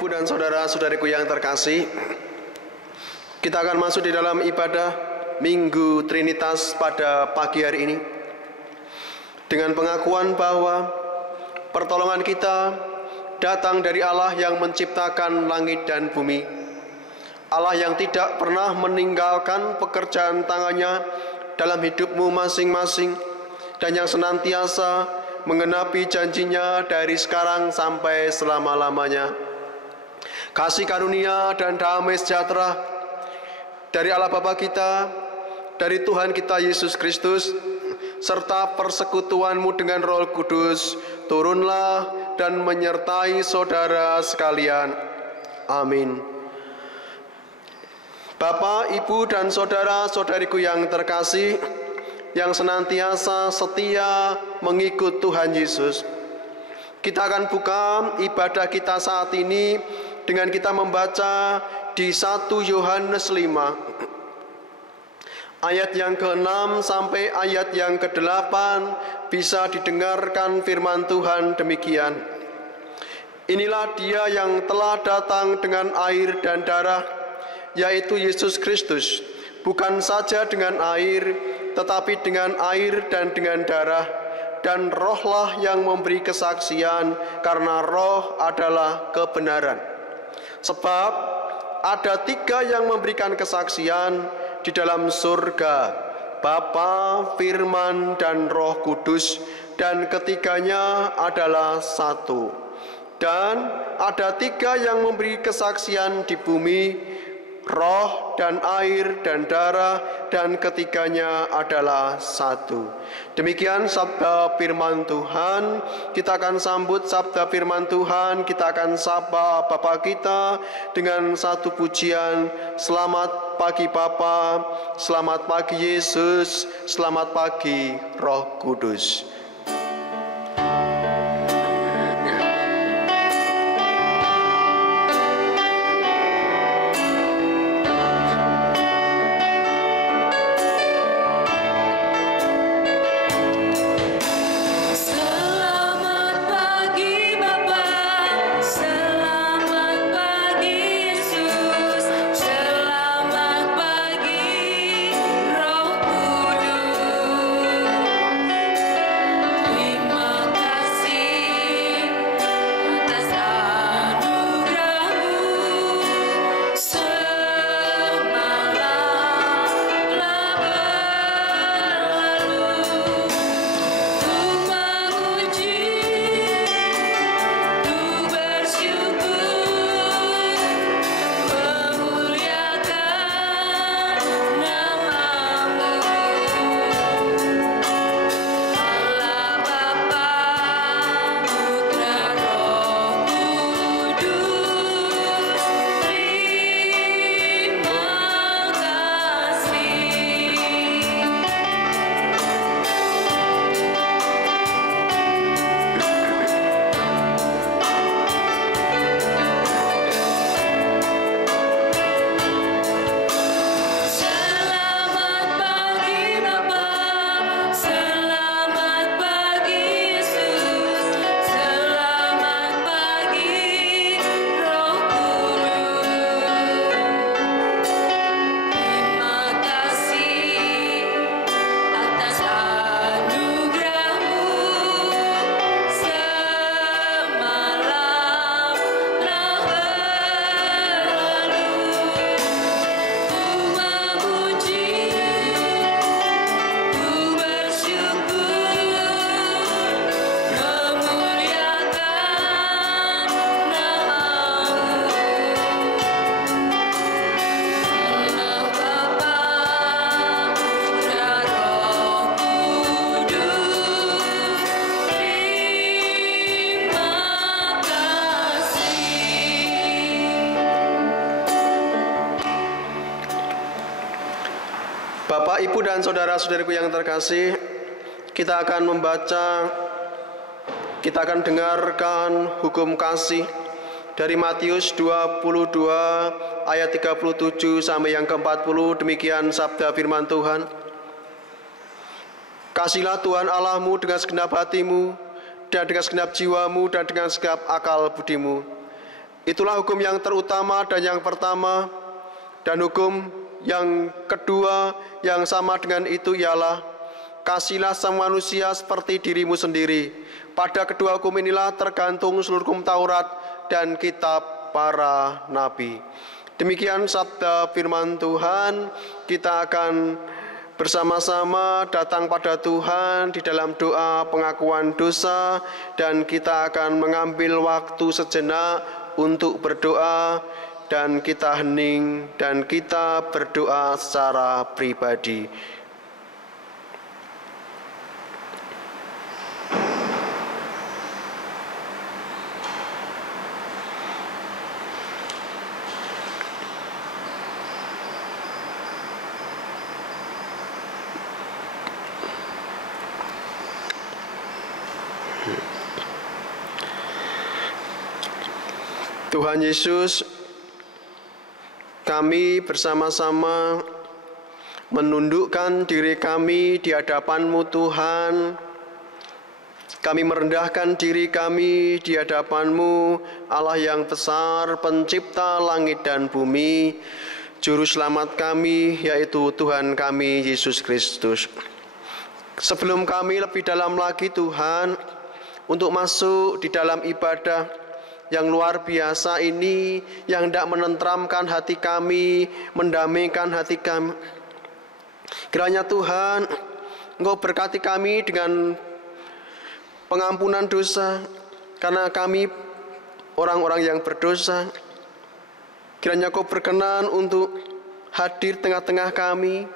Ibu dan saudara-saudariku yang terkasih, kita akan masuk di dalam ibadah Minggu Trinitas pada pagi hari ini dengan pengakuan bahwa pertolongan kita datang dari Allah yang menciptakan langit dan bumi, Allah yang tidak pernah meninggalkan pekerjaan tangannya dalam hidupmu masing-masing, dan yang senantiasa menggenapi janjinya dari sekarang sampai selama-lamanya. Kasih karunia dan damai sejahtera dari Allah Bapa kita, dari Tuhan kita Yesus Kristus, serta persekutuanmu dengan Roh Kudus, turunlah dan menyertai saudara sekalian. Amin. Bapak, Ibu, dan saudara-saudariku yang terkasih, yang senantiasa setia mengikut Tuhan Yesus, kita akan buka ibadah kita saat ini dengan kita membaca di 1 Yohanes 5 ayat yang ke-6 sampai ayat yang ke-8. Bisa didengarkan firman Tuhan demikian. Inilah Dia yang telah datang dengan air dan darah, yaitu Yesus Kristus, bukan saja dengan air, tetapi dengan air dan dengan darah, dan Rohlah yang memberi kesaksian, karena Roh adalah kebenaran. Sebab ada 3 yang memberikan kesaksian di dalam surga, Bapa, Firman, dan Roh Kudus, dan ketiganya adalah satu. Dan ada 3 yang memberi kesaksian di bumi, Roh dan air dan darah, dan ketiganya adalah satu. Demikian sabda firman Tuhan. Kita akan sambut sabda firman Tuhan. Kita akan sapa Bapa kita dengan satu pujian. Selamat pagi Bapa, selamat pagi Yesus, selamat pagi Roh Kudus. Bapak, Ibu, dan saudara-saudariku yang terkasih, kita akan dengarkan hukum kasih dari Matius 22 ayat 37 sampai yang ke-40. Demikian sabda firman Tuhan. Kasihlah Tuhan Allahmu dengan segenap hatimu, dan dengan segenap jiwamu, dan dengan segenap akal budimu. Itulah hukum yang terutama dan yang pertama, dan hukum yang kedua yang sama dengan itu ialah kasihlah sama manusia seperti dirimu sendiri. Pada kedua hukum inilah tergantung seluruh hukum Taurat dan kitab para nabi. Demikian sabda firman Tuhan. Kita akan bersama-sama datang pada Tuhan di dalam doa pengakuan dosa, dan kita akan mengambil waktu sejenak untuk berdoa, dan kita hening dan kita berdoa secara pribadi. Tuhan Yesus, kami bersama-sama menundukkan diri kami di hadapan-Mu Tuhan. Kami merendahkan diri kami di hadapan-Mu, Allah yang besar, pencipta langit dan bumi, Juru Selamat kami, yaitu Tuhan kami, Yesus Kristus. Sebelum kami lebih dalam lagi Tuhan, untuk masuk di dalam ibadah yang luar biasa ini, yang hendak menenteramkan hati kami, mendamaikan hati kami. Kiranya Tuhan, Engkau berkati kami dengan pengampunan dosa, karena kami orang-orang yang berdosa. Kiranya Engkau berkenan untuk hadir tengah-tengah kami,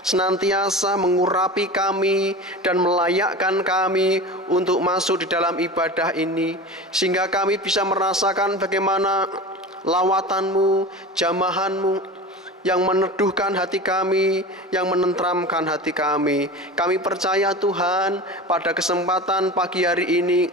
senantiasa mengurapi kami dan melayakkan kami untuk masuk di dalam ibadah ini, sehingga kami bisa merasakan bagaimana lawatan-Mu, jamahan-Mu yang meneduhkan hati kami, yang menenteramkan hati kami. Kami percaya Tuhan, pada kesempatan pagi hari ini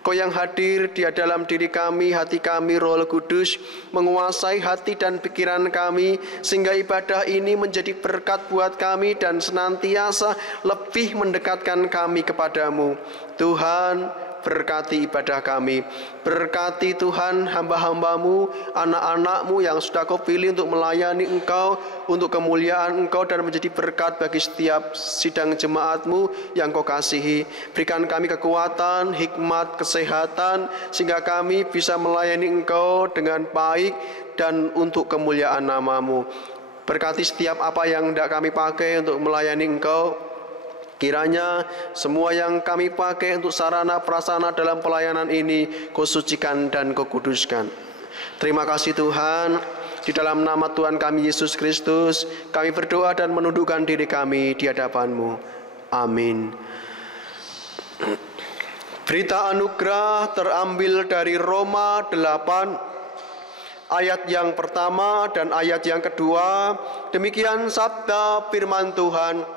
Kau yang hadir di dalam diri kami, hati kami, Roh Kudus, menguasai hati dan pikiran kami, sehingga ibadah ini menjadi berkat buat kami dan senantiasa lebih mendekatkan kami kepadamu. Tuhan, berkati ibadah kami. Berkati Tuhan hamba-hamba-Mu, anak-anak-Mu yang sudah Kau pilih untuk melayani Engkau, untuk kemuliaan Engkau dan menjadi berkat bagi setiap sidang jemaat-Mu yang Kau kasihi. Berikan kami kekuatan, hikmat, kesehatan, sehingga kami bisa melayani Engkau dengan baik dan untuk kemuliaan nama-Mu. Berkati setiap apa yang hendak kami pakai untuk melayani Engkau. Kiranya semua yang kami pakai untuk sarana prasarana dalam pelayanan ini Kau sucikan dan Kau kuduskan. Terima kasih Tuhan. Di dalam nama Tuhan kami Yesus Kristus, kami berdoa dan menundukkan diri kami di hadapan-Mu. Amin. Berita anugerah terambil dari Roma 8, ayat yang pertama dan ayat yang kedua. Demikian sabda firman Tuhan.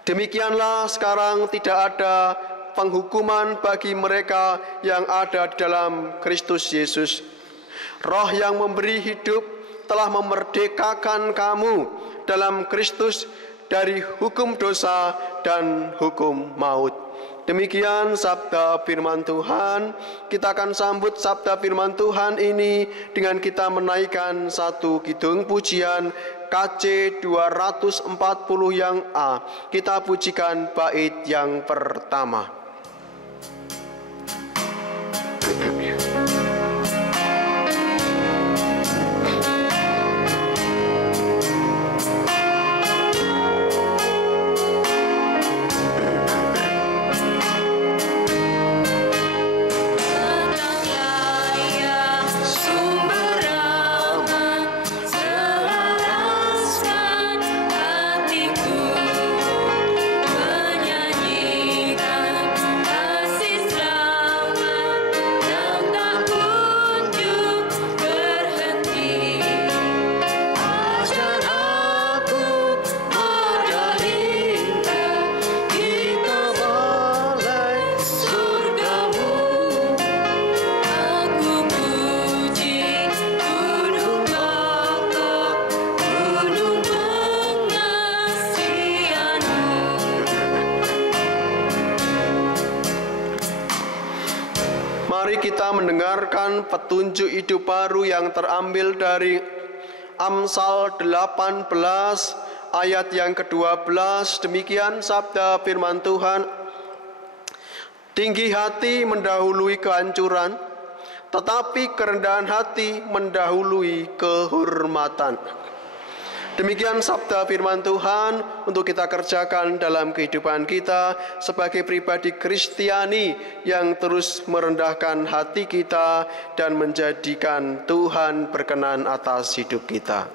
Demikianlah sekarang tidak ada penghukuman bagi mereka yang ada di dalam Kristus Yesus. Roh yang memberi hidup telah memerdekakan kamu dalam Kristus dari hukum dosa dan hukum maut. Demikian sabda firman Tuhan. Kita akan sambut sabda firman Tuhan ini dengan kita menaikkan satu kidung pujian KC 240 yang A. Kita pujikan bait yang pertama. Hatiku menyanyikan Mari kita mendengarkan petunjuk hidup baru yang terambil dari Amsal 18 ayat yang ke-12. Demikian sabda firman Tuhan. Tinggi hati mendahului kehancuran, tetapi kerendahan hati mendahului kehormatan. Demikian sabda firman Tuhan untuk kita kerjakan dalam kehidupan kita sebagai pribadi Kristiani yang terus merendahkan hati kita dan menjadikan Tuhan berkenan atas hidup kita.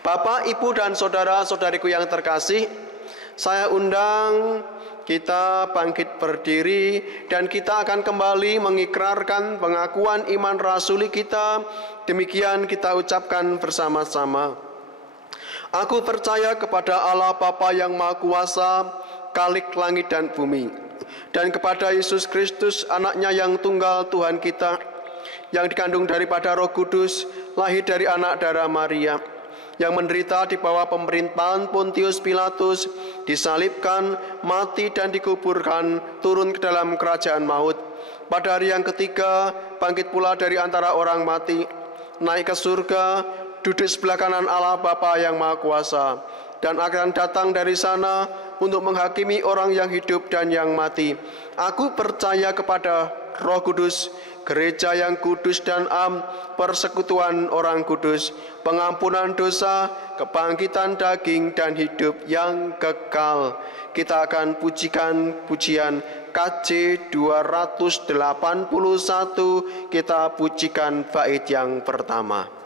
Bapak, Ibu, dan saudara-saudariku yang terkasih, saya undang kita bangkit berdiri dan kita akan kembali mengikrarkan pengakuan iman rasuli kita. Demikian kita ucapkan bersama-sama. Aku percaya kepada Allah Bapa yang Maha Kuasa, Khalik langit dan bumi, dan kepada Yesus Kristus, anaknya yang tunggal Tuhan kita, yang dikandung daripada Roh Kudus, lahir dari anak darah Maria, yang menderita di bawah pemerintahan Pontius Pilatus, disalibkan, mati dan dikuburkan, turun ke dalam kerajaan maut. Pada hari yang ketiga, bangkit pula dari antara orang mati, naik ke surga, duduk sebelah kanan Allah Bapa yang Maha Kuasa, dan akan datang dari sana untuk menghakimi orang yang hidup dan yang mati. Aku percaya kepada Roh Kudus, gereja yang kudus dan am, persekutuan orang kudus, pengampunan dosa, kebangkitan daging, dan hidup yang kekal. Kita akan pujikan pujian KJ 281, kita pujikan bait yang pertama.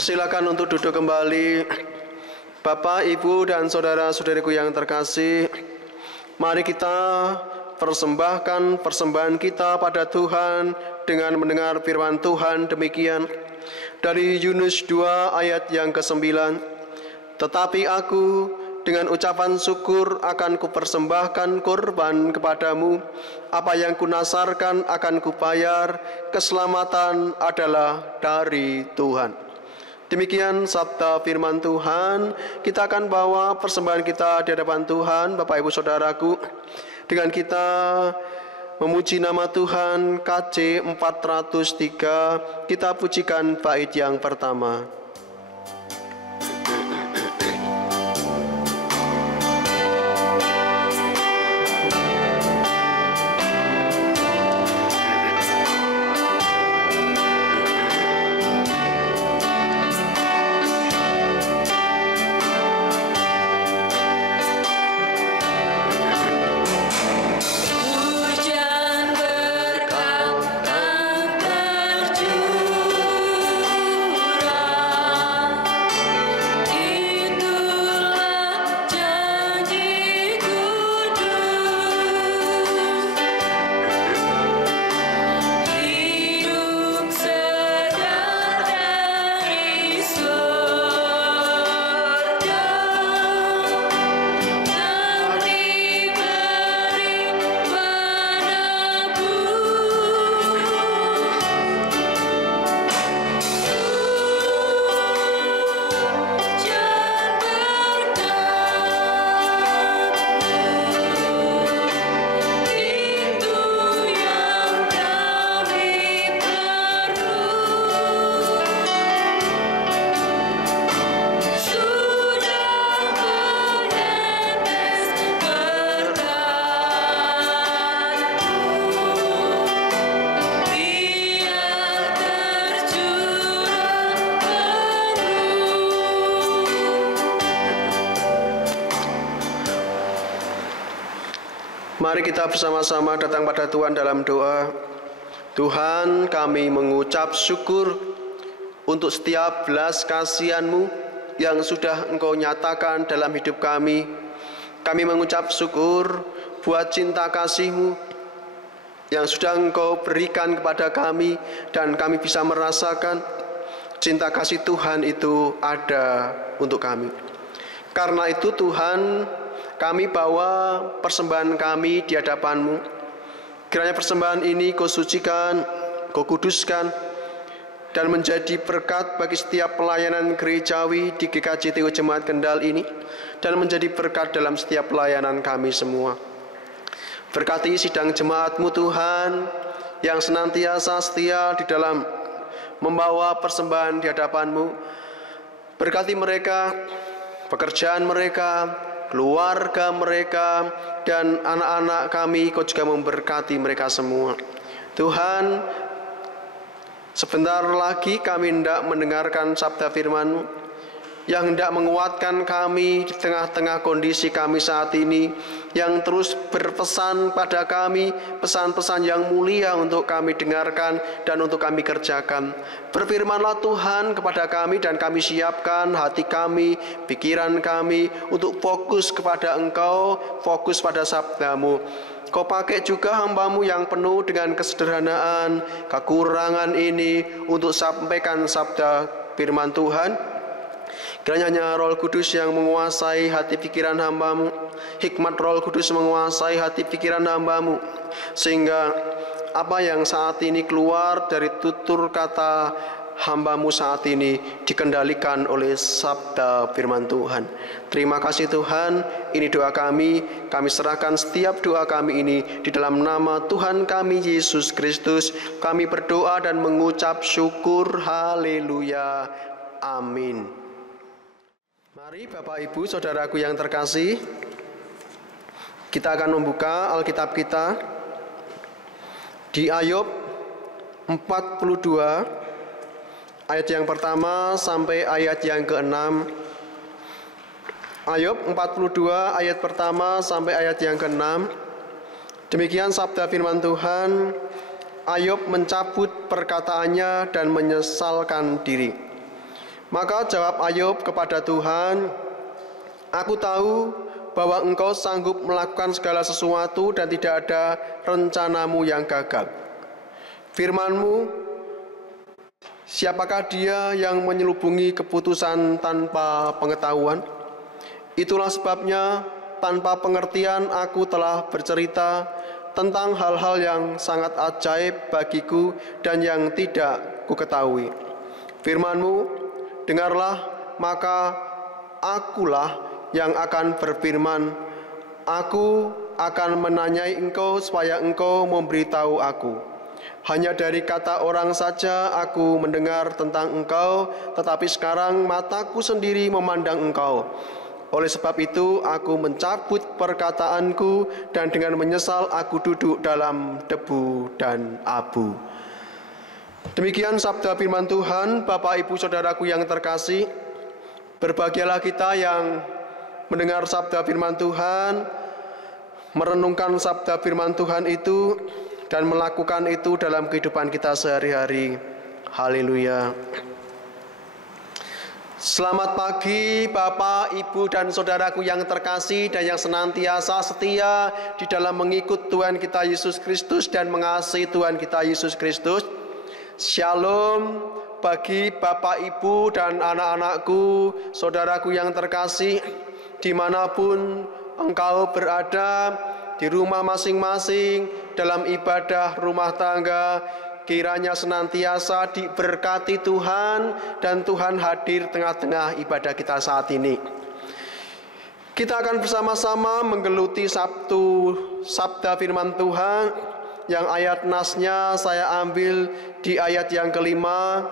Silakan untuk duduk kembali. Bapak, Ibu, dan saudara-saudariku yang terkasih, mari kita persembahkan persembahan kita pada Tuhan dengan mendengar firman Tuhan demikian. Dari Yunus 2 ayat yang ke-9. Tetapi aku dengan ucapan syukur akan kupersembahkan korban kepadamu. Apa yang kunasarkan akan kubayar. Keselamatan adalah dari Tuhan. Demikian sabda firman Tuhan. Kita akan bawa persembahan kita di hadapan Tuhan, Bapak Ibu Saudaraku, dengan kita memuji nama Tuhan. KJ 403, kita pujikan bait yang pertama. Tercurah Mari kita bersama-sama datang pada Tuhan dalam doa. Tuhan, kami mengucap syukur untuk setiap belas kasihan-Mu yang sudah Engkau nyatakan dalam hidup kami. Kami mengucap syukur buat cinta kasih-Mu yang sudah Engkau berikan kepada kami, dan kami bisa merasakan cinta kasih Tuhan itu ada untuk kami. Karena itu Tuhan, kami bawa persembahan kami di hadapan-Mu. Kiranya persembahan ini Kau sucikan, Kau kuduskan, dan menjadi berkat bagi setiap pelayanan gerejawi di GKJ TU Jemaat Kendal ini, dan menjadi berkat dalam setiap pelayanan kami semua. Berkati sidang jemaat-Mu Tuhan, yang senantiasa setia di dalam membawa persembahan di hadapan-Mu. Berkati mereka, pekerjaan mereka, keluarga mereka, dan anak-anak kami. Kau juga memberkati mereka semua. Tuhan, sebentar lagi kami hendak mendengarkan sabda firman-Mu yang hendak menguatkan kami di tengah-tengah kondisi kami saat ini, yang terus berpesan pada kami, pesan-pesan yang mulia untuk kami dengarkan dan untuk kami kerjakan. Berfirmanlah Tuhan kepada kami, dan kami siapkan hati kami, pikiran kami untuk fokus kepada Engkau, fokus pada sabda-Mu. Kau pakai juga hamba-Mu yang penuh dengan kesederhanaan, kekurangan ini untuk sampaikan sabda firman Tuhan. Kiranya Roh Kudus yang menguasai hati pikiran hamba-Mu, hikmat Roh Kudus menguasai hati pikiran hamba-Mu, sehingga apa yang saat ini keluar dari tutur kata hamba-Mu saat ini dikendalikan oleh sabda firman Tuhan. Terima kasih Tuhan, ini doa kami serahkan setiap doa kami ini di dalam nama Tuhan kami Yesus Kristus. Kami berdoa dan mengucap syukur, haleluya, amin. Mari Bapak Ibu Saudaraku yang terkasih, kita akan membuka Alkitab kita di Ayub 42 ayat yang pertama sampai ayat yang ke-6. Ayub 42 ayat pertama sampai ayat yang ke-6. Demikian sabda firman Tuhan. Ayub mencabut perkataannya dan menyesalkan diri. Maka jawab Ayub kepada Tuhan, "Aku tahu bahwa Engkau sanggup melakukan segala sesuatu dan tidak ada rencanamu yang gagal. Firman-Mu, siapakah dia yang menyelubungi keputusan tanpa pengetahuan? Itulah sebabnya tanpa pengertian aku telah bercerita tentang hal-hal yang sangat ajaib bagiku dan yang tidak kuketahui. Firman-Mu, dengarlah, maka akulah yang akan berfirman. Aku akan menanyai Engkau supaya Engkau memberitahu aku. Hanya dari kata orang saja aku mendengar tentang Engkau, tetapi sekarang mataku sendiri memandang Engkau. Oleh sebab itu aku mencabut perkataanku, dan dengan menyesal aku duduk dalam debu dan abu." Demikian sabda firman Tuhan. Bapak Ibu Saudaraku yang terkasih, berbahagialah kita yang mendengar sabda firman Tuhan, merenungkan sabda firman Tuhan itu, dan melakukan itu dalam kehidupan kita sehari-hari. Haleluya. Selamat pagi Bapak, Ibu, dan Saudaraku yang terkasih dan yang senantiasa setia di dalam mengikut Tuhan kita Yesus Kristus dan mengasihi Tuhan kita Yesus Kristus. Shalom bagi Bapak, Ibu, dan anak-anakku, saudaraku yang terkasih, dimanapun engkau berada, di rumah masing-masing, dalam ibadah rumah tangga, kiranya senantiasa diberkati Tuhan, dan Tuhan hadir tengah-tengah ibadah kita saat ini. Kita akan bersama-sama menggeluti sabda firman Tuhan, yang ayat nasnya saya ambil di ayat yang kelima.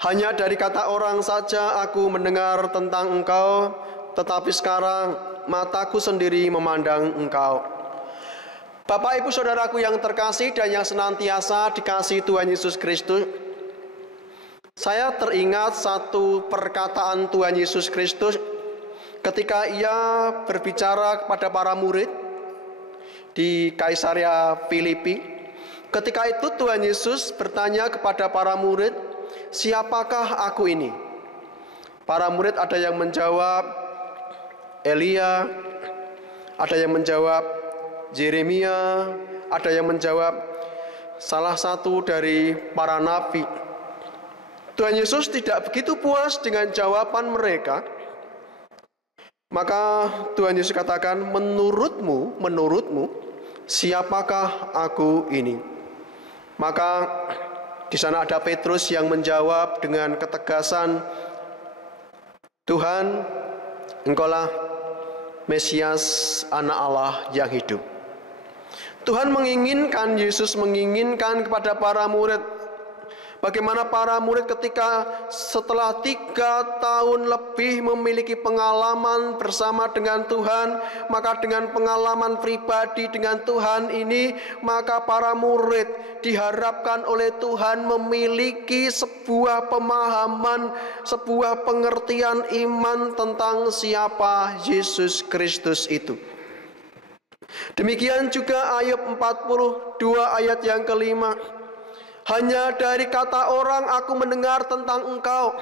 Hanya dari kata orang saja aku mendengar tentang Engkau, tetapi sekarang mataku sendiri memandang Engkau. Bapak, Ibu, Saudaraku yang terkasih dan yang senantiasa dikasihi Tuhan Yesus Kristus, saya teringat satu perkataan Tuhan Yesus Kristus ketika Ia berbicara kepada para murid. di Kaisarea Filipi. Ketika itu Tuhan Yesus bertanya kepada para murid, "Siapakah aku ini?" Para murid ada yang menjawab Elia, ada yang menjawab Yeremia, ada yang menjawab salah satu dari para nabi. Tuhan Yesus tidak begitu puas dengan jawaban mereka. Maka Tuhan Yesus katakan, menurutmu, siapakah aku ini? Maka di sana ada Petrus yang menjawab dengan ketegasan, "Tuhan, Engkaulah Mesias, Anak Allah yang hidup." Tuhan menginginkan, Yesus menginginkan kepada para murid, bagaimana para murid ketika setelah 3 tahun lebih memiliki pengalaman bersama dengan Tuhan, maka dengan pengalaman pribadi dengan Tuhan ini, maka para murid diharapkan oleh Tuhan memiliki sebuah pemahaman, sebuah pengertian iman tentang siapa Yesus Kristus itu. Demikian juga ayat 42 ayat yang kelima. "Hanya dari kata orang aku mendengar tentang engkau.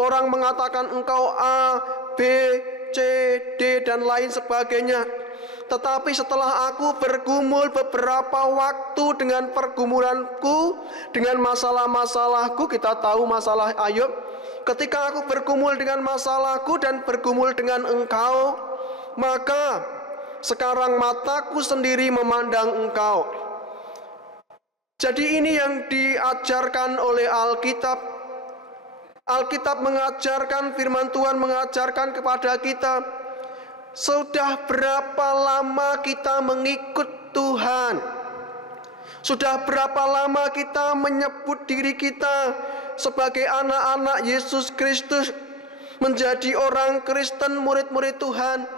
Orang mengatakan engkau A, B, C, D dan lain sebagainya. Tetapi setelah aku bergumul beberapa waktu dengan pergumulanku, dengan masalah-masalahku," kita tahu masalah Ayub, "ketika aku bergumul dengan masalahku dan bergumul dengan engkau, maka sekarang mataku sendiri memandang engkau." Jadi ini yang diajarkan oleh Alkitab. Alkitab mengajarkan, firman Tuhan mengajarkan kepada kita, sudah berapa lama kita mengikut Tuhan? Sudah berapa lama kita menyebut diri kita sebagai anak-anak Yesus Kristus, menjadi orang Kristen, murid-murid Tuhan?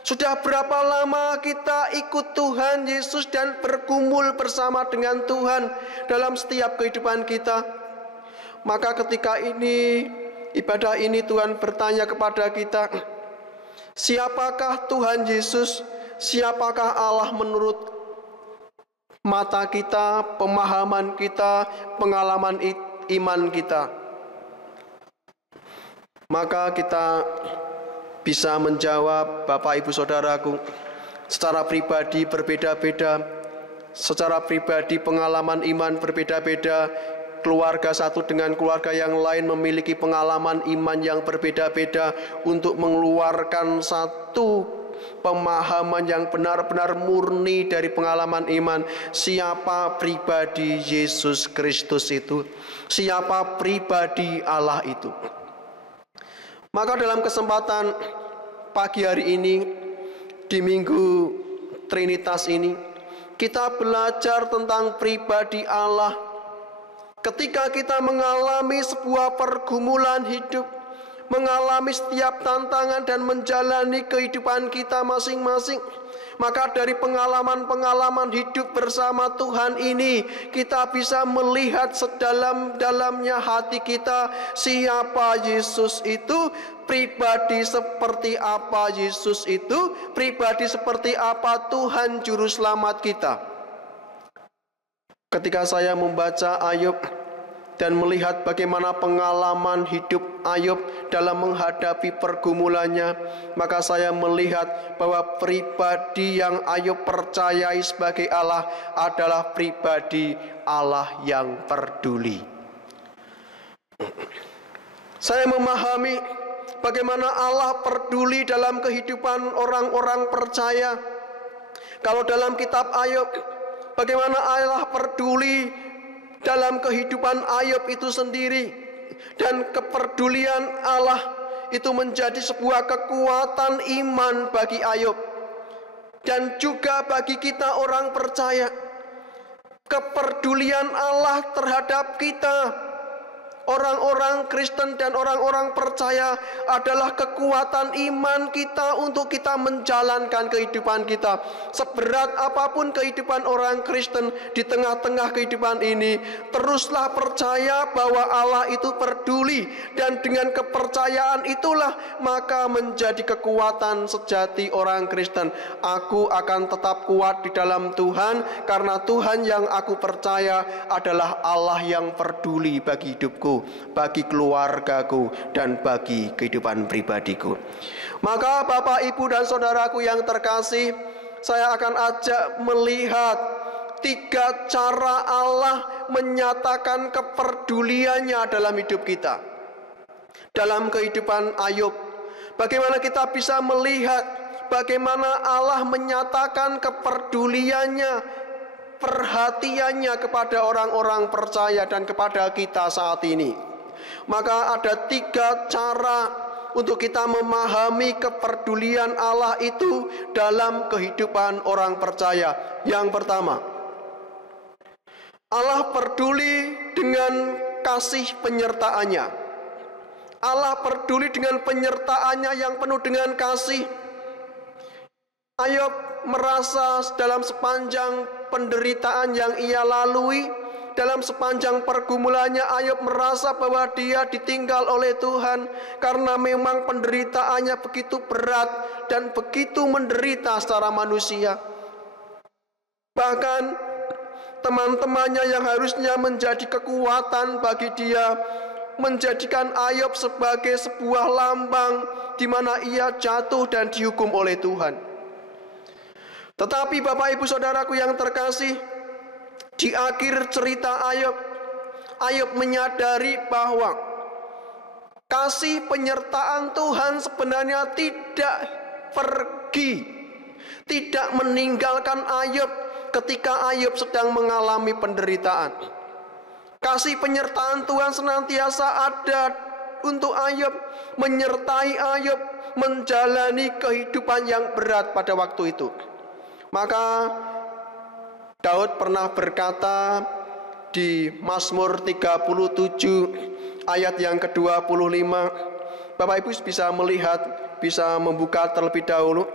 Sudah berapa lama kita ikut Tuhan Yesus dan bergumul bersama dengan Tuhan dalam setiap kehidupan kita? Maka ketika ini, ibadah ini Tuhan bertanya kepada kita, siapakah Tuhan Yesus? Siapakah Allah menurut mata kita, pemahaman kita, pengalaman iman kita? Maka kita bisa menjawab, Bapak Ibu Saudaraku, secara pribadi berbeda-beda, secara pribadi pengalaman iman berbeda-beda, keluarga satu dengan keluarga yang lain memiliki pengalaman iman yang berbeda-beda untuk mengeluarkan satu pemahaman yang benar-benar murni dari pengalaman iman. Siapa pribadi Yesus Kristus itu? Siapa pribadi Allah itu? Maka dalam kesempatan pagi hari ini, di Minggu Trinitas ini, kita belajar tentang pribadi Allah. Ketika kita mengalami sebuah pergumulan hidup, mengalami setiap tantangan dan menjalani kehidupan kita masing-masing, maka dari pengalaman-pengalaman hidup bersama Tuhan ini, kita bisa melihat sedalam-dalamnya hati kita, siapa Yesus itu, pribadi seperti apa Yesus itu, pribadi seperti apa Tuhan Juru Selamat kita. Ketika saya membaca Ayub dan melihat bagaimana pengalaman hidup Ayub dalam menghadapi pergumulannya, maka saya melihat bahwa pribadi yang Ayub percayai sebagai Allah adalah pribadi Allah yang peduli. Saya memahami bagaimana Allah peduli dalam kehidupan orang-orang percaya. Kalau dalam kitab Ayub, bagaimana Allah peduli dalam kehidupan Ayub itu sendiri, dan kepedulian Allah itu menjadi sebuah kekuatan iman bagi Ayub dan juga bagi kita orang percaya. Kepedulian Allah terhadap kita orang-orang Kristen dan orang-orang percaya adalah kekuatan iman kita untuk kita menjalankan kehidupan kita. Seberat apapun kehidupan orang Kristen di tengah-tengah kehidupan ini, teruslah percaya bahwa Allah itu peduli, dan dengan kepercayaan itulah maka menjadi kekuatan sejati orang Kristen. Aku akan tetap kuat di dalam Tuhan karena Tuhan yang aku percaya adalah Allah yang peduli bagi hidupku, bagi keluargaku, dan bagi kehidupan pribadiku. Maka Bapak, Ibu, dan saudaraku yang terkasih, saya akan ajak melihat 3 cara Allah menyatakan kepeduliannya dalam hidup kita. Dalam kehidupan Ayub, bagaimana kita bisa melihat bagaimana Allah menyatakan kepeduliannya, perhatiannya kepada orang-orang percaya dan kepada kita saat ini. Maka ada 3 cara untuk kita memahami kepedulian Allah itu dalam kehidupan orang percaya. Yang pertama, Allah peduli dengan kasih penyertaannya. Allah peduli dengan penyertaannya yang penuh dengan kasih. Ayub merasa dalam sepanjang penderitaan yang ia lalui, dalam sepanjang pergumulannya, Ayub merasa bahwa dia ditinggal oleh Tuhan karena memang penderitaannya begitu berat dan begitu menderita secara manusia. Bahkan teman-temannya yang harusnya menjadi kekuatan bagi dia menjadikan Ayub sebagai sebuah lambang di mana ia jatuh dan dihukum oleh Tuhan. Tetapi Bapak, Ibu, saudaraku yang terkasih, di akhir cerita Ayub menyadari bahwa kasih penyertaan Tuhan sebenarnya tidak pergi, tidak meninggalkan Ayub ketika Ayub sedang mengalami penderitaan. Kasih penyertaan Tuhan senantiasa ada untuk Ayub, menyertai Ayub menjalani kehidupan yang berat pada waktu itu. Maka Daud pernah berkata di Mazmur 37 ayat yang ke-25. Bapak Ibu bisa melihat, bisa membuka terlebih dahulu.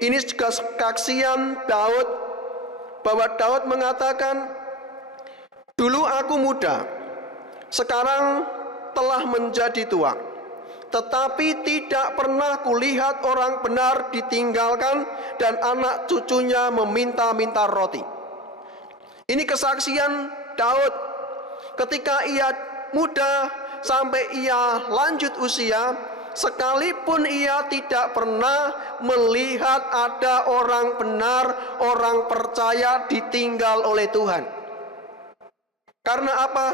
Ini juga kesaksian Daud, bahwa Daud mengatakan, "Dulu aku muda, sekarang telah menjadi tua. Tetapi tidak pernah kulihat orang benar ditinggalkan dan anak cucunya meminta-minta roti." Ini kesaksian Daud ketika ia muda sampai ia lanjut usia, sekalipun ia tidak pernah melihat ada orang benar, orang percaya ditinggal oleh Tuhan. Karena apa?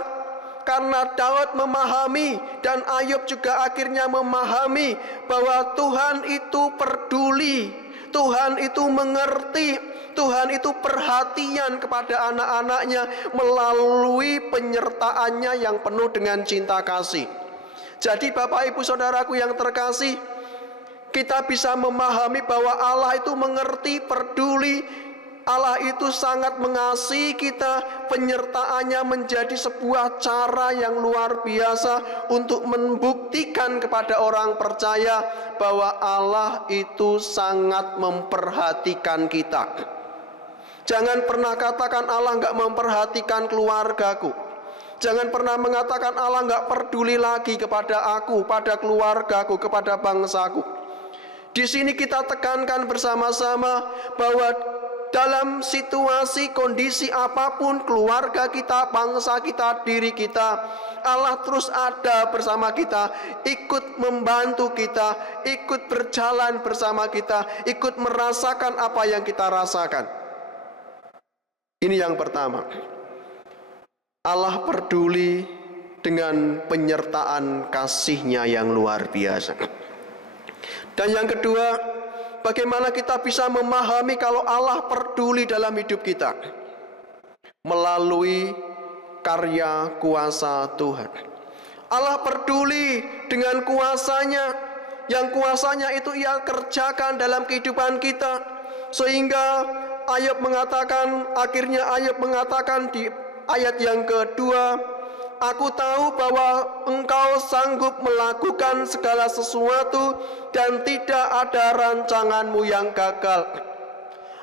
Karena Daud memahami, dan Ayub juga akhirnya memahami, bahwa Tuhan itu peduli, Tuhan itu mengerti, Tuhan itu perhatian kepada anak-anaknya melalui penyertaannya yang penuh dengan cinta kasih. Jadi Bapak, Ibu, saudaraku yang terkasih, kita bisa memahami bahwa Allah itu mengerti, peduli, Allah itu sangat mengasihi kita. Penyertaannya menjadi sebuah cara yang luar biasa untuk membuktikan kepada orang percaya bahwa Allah itu sangat memperhatikan kita. Jangan pernah katakan Allah nggak memperhatikan keluargaku. Jangan pernah mengatakan Allah nggak peduli lagi kepada aku, pada keluargaku, kepada bangsaku. Di sini kita tekankan bersama-sama bahwa dalam situasi, kondisi apapun, keluarga kita, bangsa kita, diri kita, Allah terus ada bersama kita, ikut membantu kita, ikut berjalan bersama kita, ikut merasakan apa yang kita rasakan. Ini yang pertama. Allah peduli dengan penyertaan kasih-Nya yang luar biasa. Dan yang kedua, bagaimana kita bisa memahami kalau Allah peduli dalam hidup kita? Melalui karya kuasa Tuhan. Allah peduli dengan kuasa-Nya, yang kuasa-Nya itu Ia kerjakan dalam kehidupan kita. Sehingga akhirnya Ayub mengatakan di ayat yang kedua, aku tahu bahwa Engkau sanggup melakukan segala sesuatu dan tidak ada rancangan-Mu yang gagal.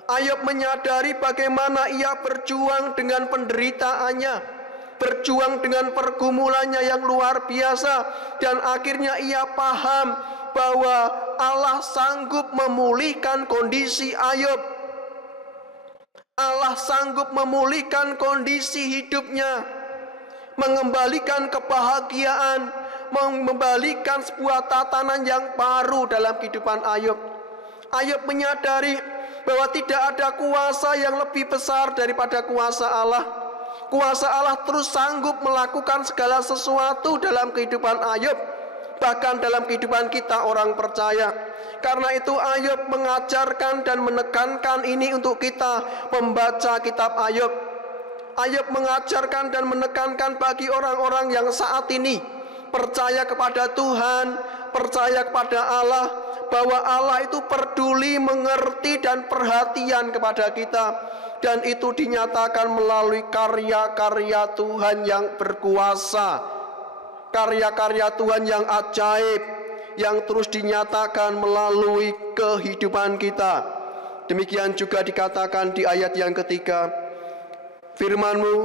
Ayub menyadari bagaimana ia berjuang dengan penderitaannya, berjuang dengan pergumulannya yang luar biasa, dan akhirnya ia paham bahwa Allah sanggup memulihkan kondisi Ayub. Allah sanggup memulihkan kondisi hidupnya, mengembalikan kebahagiaan, mengembalikan sebuah tatanan yang baru dalam kehidupan Ayub. Ayub menyadari bahwa tidak ada kuasa yang lebih besar daripada kuasa Allah. Kuasa Allah terus sanggup melakukan segala sesuatu dalam kehidupan Ayub, bahkan dalam kehidupan kita orang percaya. Karena itu Ayub mengajarkan dan menekankan ini untuk kita membaca kitab Ayub. Ayub mengajarkan dan menekankan bagi orang-orang yang saat ini percaya kepada Tuhan, percaya kepada Allah, bahwa Allah itu peduli, mengerti, dan perhatian kepada kita. Dan itu dinyatakan melalui karya-karya Tuhan yang berkuasa, karya-karya Tuhan yang ajaib, yang terus dinyatakan melalui kehidupan kita. Demikian juga dikatakan di ayat yang ketiga, firman-Mu,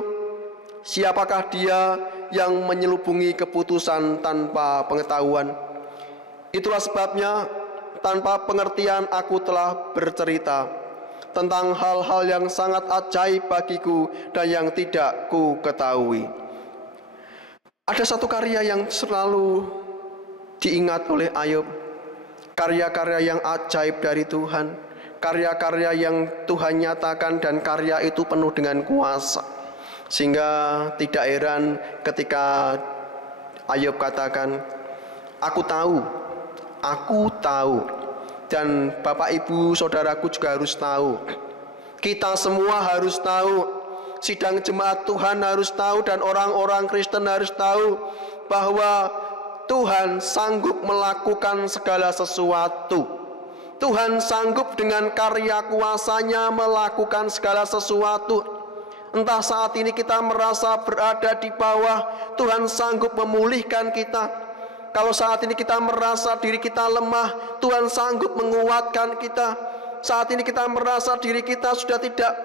siapakah dia yang menyelubungi keputusan tanpa pengetahuan? Itulah sebabnya tanpa pengertian aku telah bercerita tentang hal-hal yang sangat ajaib bagiku dan yang tidak ku ketahui. Ada satu karya yang selalu diingat oleh Ayub, karya-karya yang ajaib dari Tuhan, karya-karya yang Tuhan nyatakan, dan karya itu penuh dengan kuasa. Sehingga tidak heran ketika Ayub katakan, aku tahu, dan Bapak Ibu Saudaraku juga harus tahu, kita semua harus tahu, sidang jemaat Tuhan harus tahu, dan orang-orang Kristen harus tahu bahwa Tuhan sanggup melakukan segala sesuatu. Tuhan sanggup dengan karya kuasa-Nya melakukan segala sesuatu. Entah saat ini kita merasa berada di bawah, Tuhan sanggup memulihkan kita. Kalau saat ini kita merasa diri kita lemah, Tuhan sanggup menguatkan kita. Saat ini kita merasa diri kita sudah tidak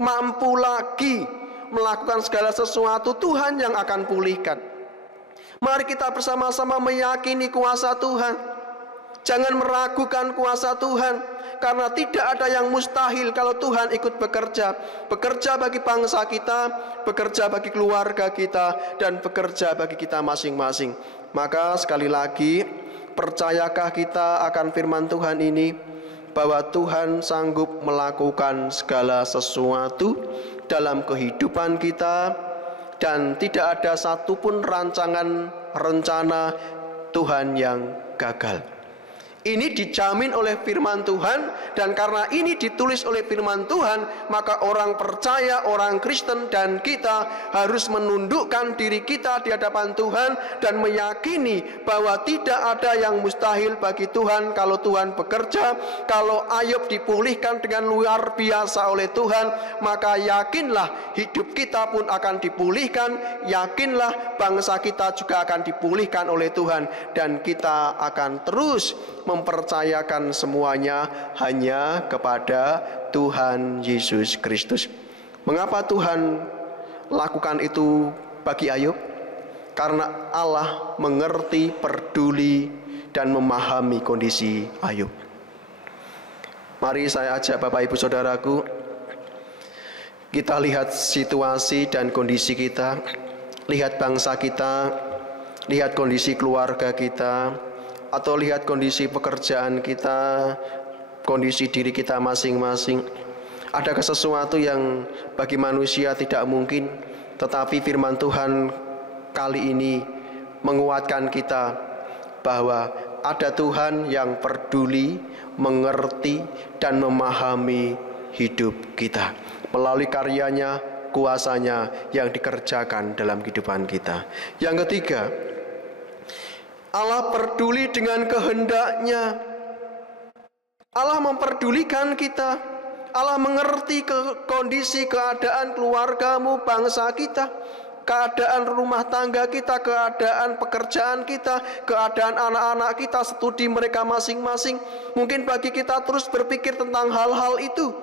mampu lagi melakukan segala sesuatu, Tuhan yang akan pulihkan. Mari kita bersama-sama meyakini kuasa Tuhan. Jangan meragukan kuasa Tuhan, karena tidak ada yang mustahil kalau Tuhan ikut bekerja. Bekerja bagi bangsa kita, bekerja bagi keluarga kita, dan bekerja bagi kita masing-masing. Maka sekali lagi, percayakah kita akan firman Tuhan ini, bahwa Tuhan sanggup melakukan segala sesuatu dalam kehidupan kita, dan tidak ada satupun rancangan rencana Tuhan yang gagal. Ini dijamin oleh firman Tuhan, dan karena ini ditulis oleh firman Tuhan, maka orang percaya, orang Kristen, dan kita harus menundukkan diri kita di hadapan Tuhan dan meyakini bahwa tidak ada yang mustahil bagi Tuhan kalau Tuhan bekerja. Kalau Ayub dipulihkan dengan luar biasa oleh Tuhan, maka yakinlah hidup kita pun akan dipulihkan, yakinlah bangsa kita juga akan dipulihkan oleh Tuhan, dan kita akan terus mempercayakan semuanya hanya kepada Tuhan Yesus Kristus. Mengapa Tuhan lakukan itu bagi Ayub? Karena Allah mengerti, peduli, dan memahami kondisi Ayub. Mari saya ajak Bapak Ibu Saudaraku, kita lihat situasi dan kondisi kita, lihat bangsa kita, lihat kondisi keluarga kita, atau lihat kondisi pekerjaan kita, kondisi diri kita masing-masing. Adakah sesuatu yang bagi manusia tidak mungkin, tetapi firman Tuhan kali ini menguatkan kita bahwa ada Tuhan yang peduli, mengerti, dan memahami hidup kita melalui karyanya, kuasanya yang dikerjakan dalam kehidupan kita. Yang ketiga, Allah peduli dengan kehendaknya. Allah memperdulikan kita. Allah mengerti kondisi keadaan keluargamu, bangsa kita. keadaan rumah tangga kita, keadaan pekerjaan kita, keadaan anak-anak kita, studi mereka masing-masing. Mungkin bagi kita terus berpikir tentang hal-hal itu.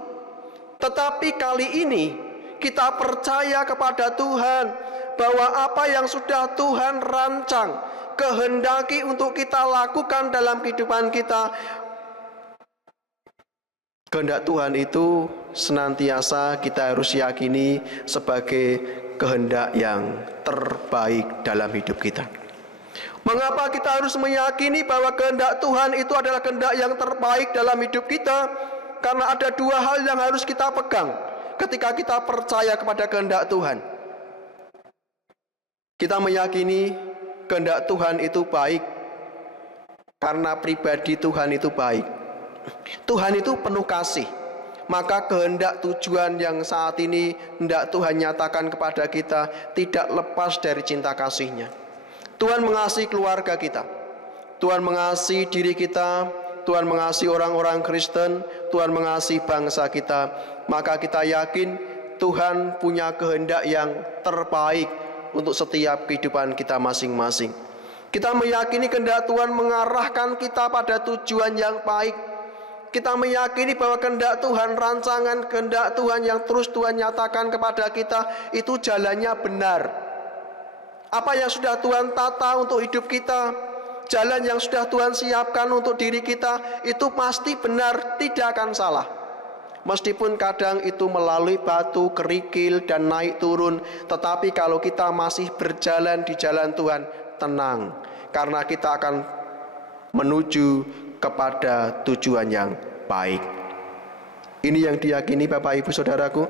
Tetapi kali ini kita percaya kepada Tuhan bahwa apa yang sudah Tuhan rancang, kehendaki untuk kita lakukan dalam kehidupan kita, kehendak Tuhan itu senantiasa kita harus yakini sebagai kehendak yang terbaik dalam hidup kita. Mengapa kita harus meyakini bahwa kehendak Tuhan itu adalah kehendak yang terbaik dalam hidup kita? Karena ada dua hal yang harus kita pegang ketika kita percaya kepada kehendak Tuhan. Kita meyakini kehendak Tuhan itu baik karena pribadi Tuhan itu baik. Tuhan itu penuh kasih. Maka kehendak tujuan yang saat ini hendak Tuhan nyatakan kepada kita tidak lepas dari cinta kasih-Nya. Tuhan mengasihi keluarga kita, Tuhan mengasihi diri kita, Tuhan mengasihi orang-orang Kristen, Tuhan mengasihi bangsa kita. Maka kita yakin Tuhan punya kehendak yang terbaik untuk setiap kehidupan kita masing-masing. Kita meyakini kehendak Tuhan mengarahkan kita pada tujuan yang baik. Kita meyakini bahwa kehendak Tuhan, rancangan kehendak Tuhan yang terus Tuhan nyatakan kepada kita itu jalannya benar. Apa yang sudah Tuhan tata untuk hidup kita, jalan yang sudah Tuhan siapkan untuk diri kita, itu pasti benar, tidak akan salah. Meskipun kadang itu melalui batu, kerikil, dan naik turun, tetapi kalau kita masih berjalan di jalan Tuhan, tenang, karena kita akan menuju kepada tujuan yang baik. Ini yang diyakini Bapak Ibu Saudaraku.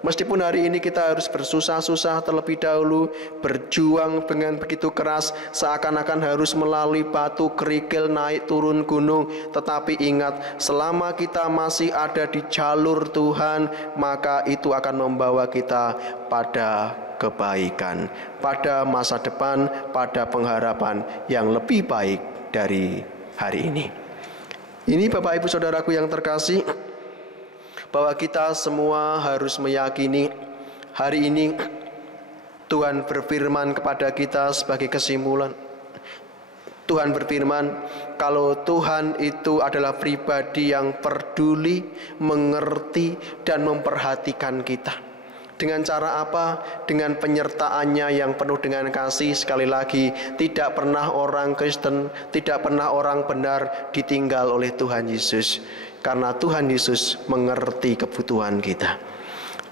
Meskipun hari ini kita harus bersusah-susah terlebih dahulu, berjuang dengan begitu keras, seakan-akan harus melalui batu, kerikil, naik turun gunung. Tetapi ingat, selama kita masih ada di jalur Tuhan, maka itu akan membawa kita pada kebaikan, pada masa depan, pada pengharapan yang lebih baik dari hari ini. Ini Bapak Ibu Saudaraku yang terkasih, bahwa kita semua harus meyakini hari ini Tuhan berfirman kepada kita sebagai kesimpulan. Tuhan berfirman, kalau Tuhan itu adalah pribadi yang peduli, mengerti, dan memperhatikan kita. Dengan cara apa? Dengan penyertaannya yang penuh dengan kasih. Sekali lagi, tidak pernah orang Kristen, tidak pernah orang benar ditinggal oleh Tuhan Yesus. Karena Tuhan Yesus mengerti kebutuhan kita.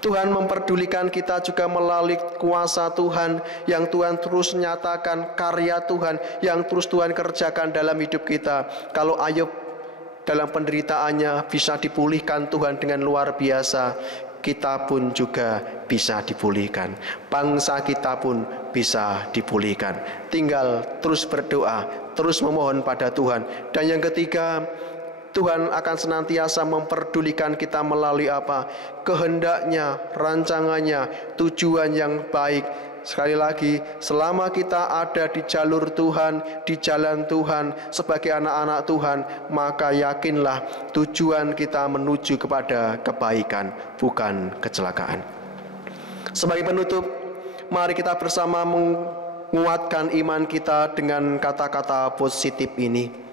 Tuhan memperdulikan kita juga melalui kuasa Tuhan yang Tuhan terus nyatakan, karya Tuhan yang terus Tuhan kerjakan dalam hidup kita. Kalau Ayub dalam penderitaannya bisa dipulihkan Tuhan dengan luar biasa, kita pun juga bisa dipulihkan. Bangsa kita pun bisa dipulihkan. Tinggal terus berdoa, terus memohon pada Tuhan. Dan yang ketiga, Tuhan akan senantiasa memperdulikan kita melalui apa? Kehendaknya, rancangannya, tujuan yang baik. Sekali lagi, selama kita ada di jalur Tuhan, di jalan Tuhan, sebagai anak-anak Tuhan, maka yakinlah tujuan kita menuju kepada kebaikan, bukan kecelakaan. Sebagai penutup, mari kita bersama menguatkan iman kita dengan kata-kata positif ini.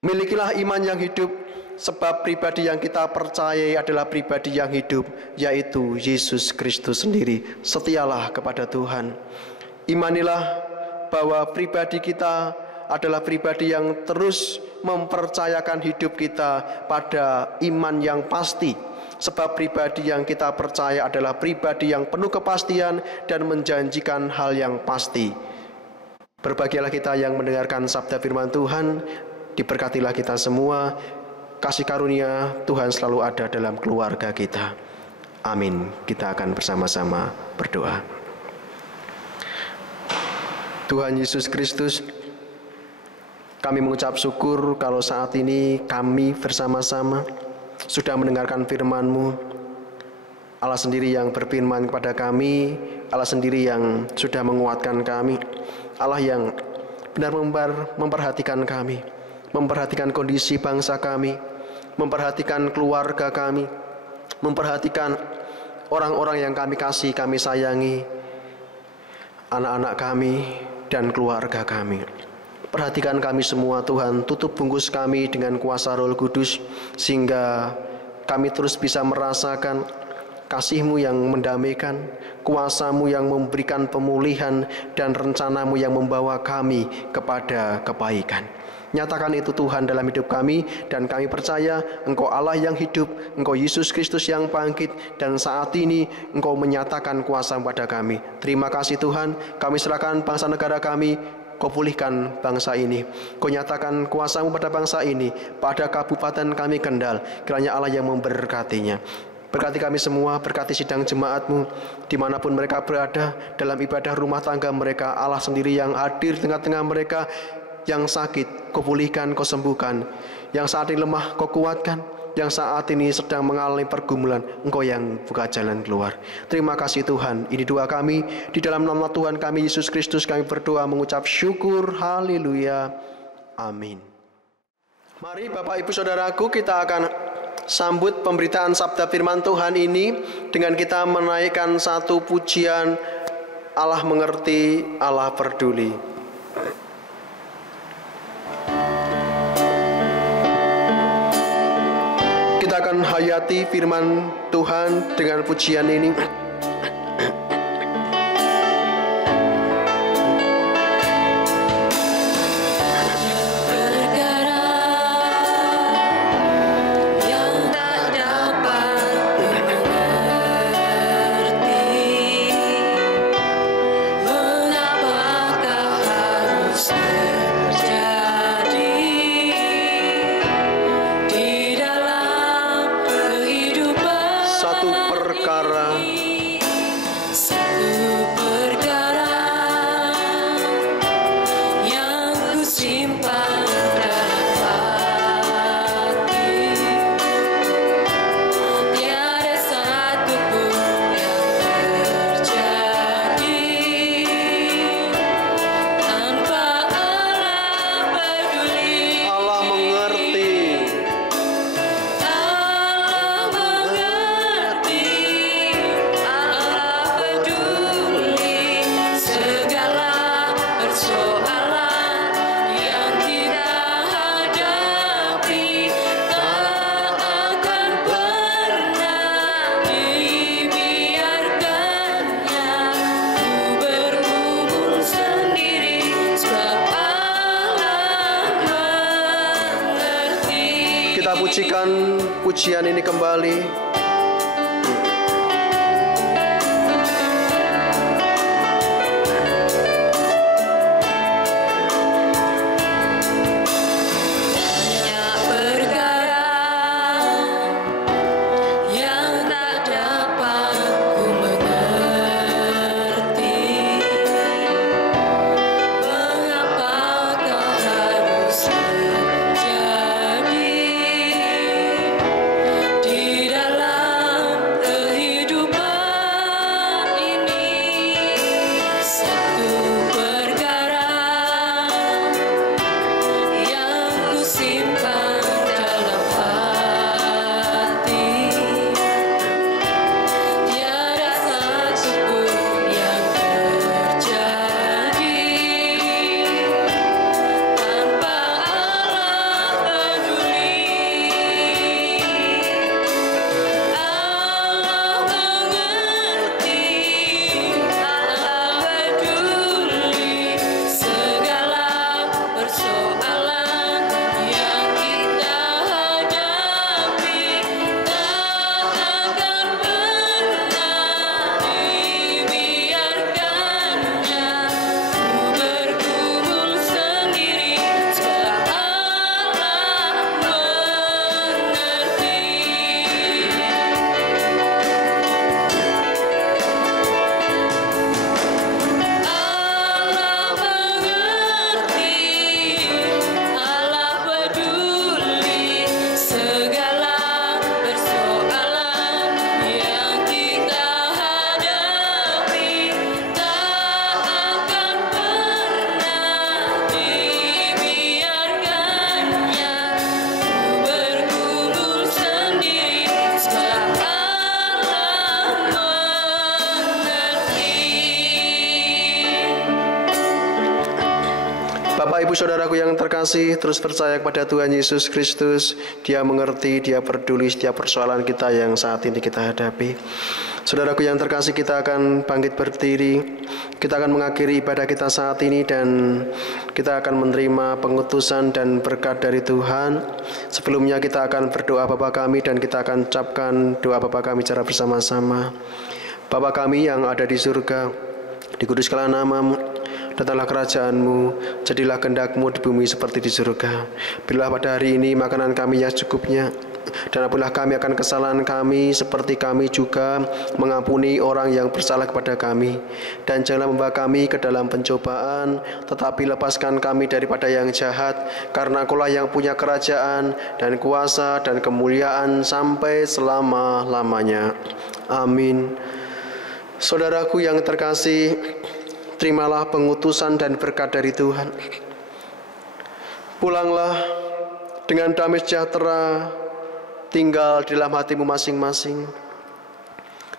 Milikilah iman yang hidup, sebab pribadi yang kita percayai adalah pribadi yang hidup, yaitu Yesus Kristus sendiri. Setialah kepada Tuhan. Imanilah bahwa pribadi kita adalah pribadi yang terus mempercayakan hidup kita pada iman yang pasti. Sebab pribadi yang kita percaya adalah pribadi yang penuh kepastian dan menjanjikan hal yang pasti. Berbahagialah kita yang mendengarkan sabda firman Tuhan. Diberkatilah kita semua. Kasih karunia Tuhan selalu ada dalam keluarga kita. Amin. Kita akan bersama-sama berdoa. Tuhan Yesus Kristus, kami mengucap syukur kalau saat ini kami bersama-sama sudah mendengarkan firman-Mu. Allah sendiri yang berfirman kepada kami, Allah sendiri yang sudah menguatkan kami, Allah yang benar memperhatikan kami, memperhatikan kondisi bangsa kami, memperhatikan keluarga kami, memperhatikan orang-orang yang kami kasih, kami sayangi. anak-anak kami, dan keluarga kami. Perhatikan kami semua Tuhan, tutup bungkus kami dengan kuasa Roh Kudus, sehingga kami terus bisa merasakan kasih-Mu yang mendamaikan, kuasa-Mu yang memberikan pemulihan, dan rencana-Mu yang membawa kami kepada kebaikan. Nyatakan itu Tuhan dalam hidup kami, dan kami percaya Engkau Allah yang hidup, Engkau Yesus Kristus yang bangkit, dan saat ini Engkau menyatakan kuasa pada kami. Terima kasih Tuhan, kami serahkan bangsa negara kami, Kau pulihkan bangsa ini, Kau nyatakan kuasa-Mu pada bangsa ini, pada kabupaten kami Kendal, kiranya Allah yang memberkatinya. Berkati kami semua, berkati sidang jemaat-Mu, dimanapun mereka berada, dalam ibadah rumah tangga mereka, Allah sendiri yang hadir di tengah-tengah mereka. Yang sakit, Kau pulihkan, Kau sembuhkan. Yang saat ini lemah, Kau kuatkan. Yang saat ini sedang mengalami pergumulan, Engkau yang buka jalan keluar. Terima kasih Tuhan, ini doa kami. Di dalam nama Tuhan kami, Yesus Kristus, kami berdoa mengucap syukur. Haleluya. Amin. Mari Bapak Ibu Saudaraku, kita akan sambut pemberitaan sabda firman Tuhan ini dengan kita menaikkan satu pujian, Allah mengerti, Allah peduli. Kita akan hayati firman Tuhan dengan pujian ini. Pujikan pujian ini kembali. Di dalam Bapak Ibu Saudaraku yang terkasih, terus percaya kepada Tuhan Yesus Kristus. Dia mengerti, Dia peduli setiap persoalan kita yang saat ini kita hadapi. Saudaraku yang terkasih, kita akan bangkit berdiri. Kita akan mengakhiri ibadah kita saat ini dan kita akan menerima pengutusan dan berkat dari Tuhan. Sebelumnya kita akan berdoa Bapa kami dan kita akan ucapkan doa Bapa kami secara bersama-sama. Bapa kami yang ada di surga, dikuduskanlah nama-Mu, datanglah kerajaan-Mu, jadilah kehendak-Mu di bumi seperti di surga. Berilah pada hari ini makanan kami yang secukupnya, dan ampunilah kami akan kesalahan kami, seperti kami juga mengampuni orang yang bersalah kepada kami. Dan janganlah membawa kami ke dalam pencobaan, tetapi lepaskan kami daripada yang jahat, karena Engkau-lah yang punya kerajaan, dan kuasa, dan kemuliaan sampai selama-lamanya. Amin. Saudaraku yang terkasih, terimalah pengutusan dan berkat dari Tuhan. Pulanglah dengan damai sejahtera, tinggal di dalam hatimu masing-masing.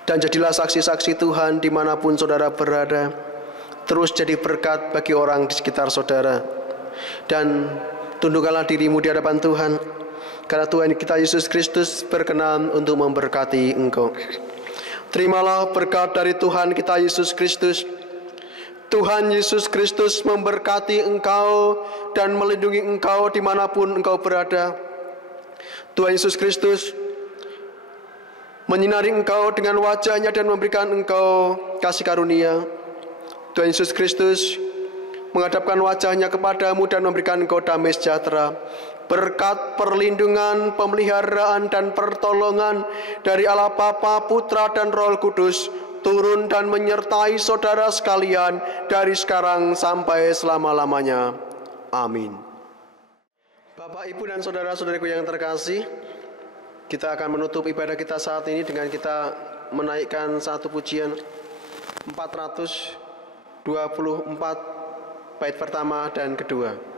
Dan jadilah saksi-saksi Tuhan dimanapun saudara berada. Terus jadi berkat bagi orang di sekitar saudara. Dan tundukkanlah dirimu di hadapan Tuhan, karena Tuhan kita Yesus Kristus berkenan untuk memberkati engkau. Terimalah berkat dari Tuhan kita Yesus Kristus. Tuhan Yesus Kristus memberkati engkau dan melindungi engkau dimanapun engkau berada. Tuhan Yesus Kristus menyinari engkau dengan wajah-Nya dan memberikan engkau kasih karunia. Tuhan Yesus Kristus menghadapkan wajah-Nya kepadamu dan memberikan engkau damai sejahtera. Berkat, perlindungan, pemeliharaan, dan pertolongan dari Allah Bapa, Putra, dan Roh Kudus turun dan menyertai saudara sekalian dari sekarang sampai selama-lamanya. Amin. Bapak, Ibu, dan saudara-saudariku yang terkasih, kita akan menutup ibadah kita saat ini dengan kita menaikkan satu pujian 424 bait pertama dan kedua.